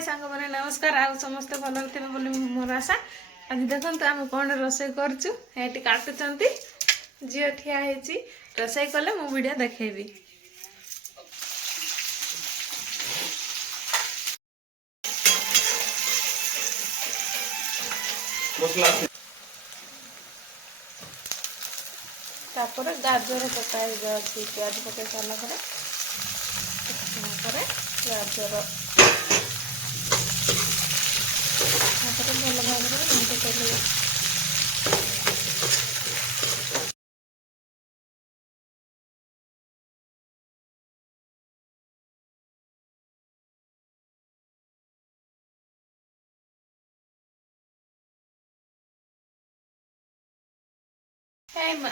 हाय सांग मैंने नमस्कार आ समस्त भल थे बोली मोर आशा आज देखते आम कौन रोषे करूँ ये काटुंट झील ठिया रोषे कले मु वीडियो देखेबी। तापर गाजर पकाई जाती प्याज पकाई सारा पर गाजर भल भाव कर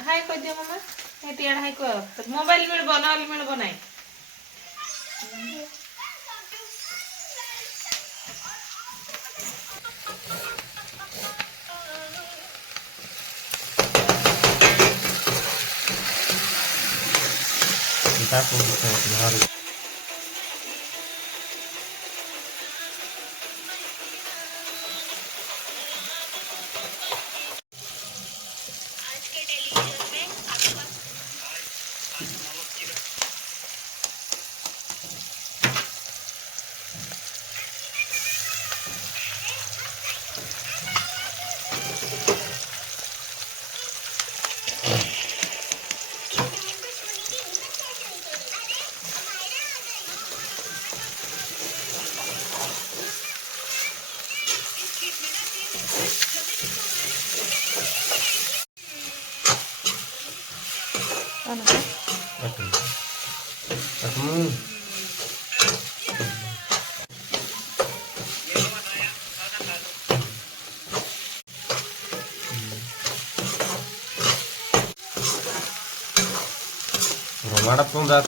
हाय कह दियो मम्मा हे टियाड़ हाय कह मोबाइल मिल बनावल मिल बनाई Romana punda.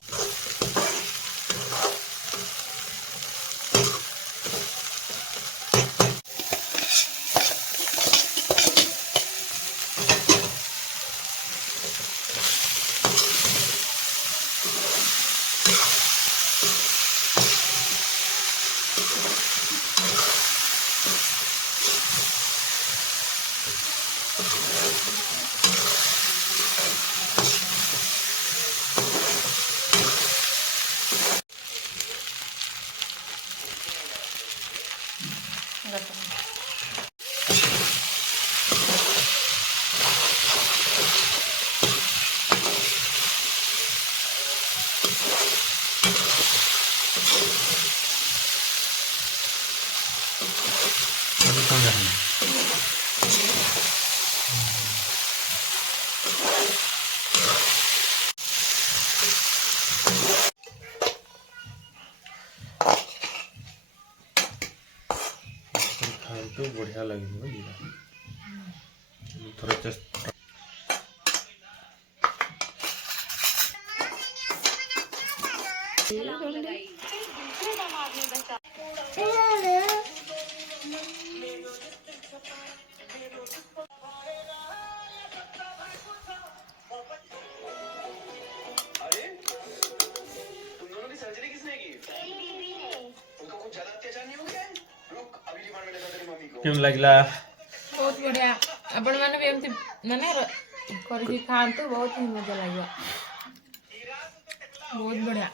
तो बढ़िया लगे थोड़ा चेस्ट क्यों लगला बहुत बढ़िया आपण माने भी एमती माने करके खांतु बहुत ही मजा लगे बहुत बढ़िया।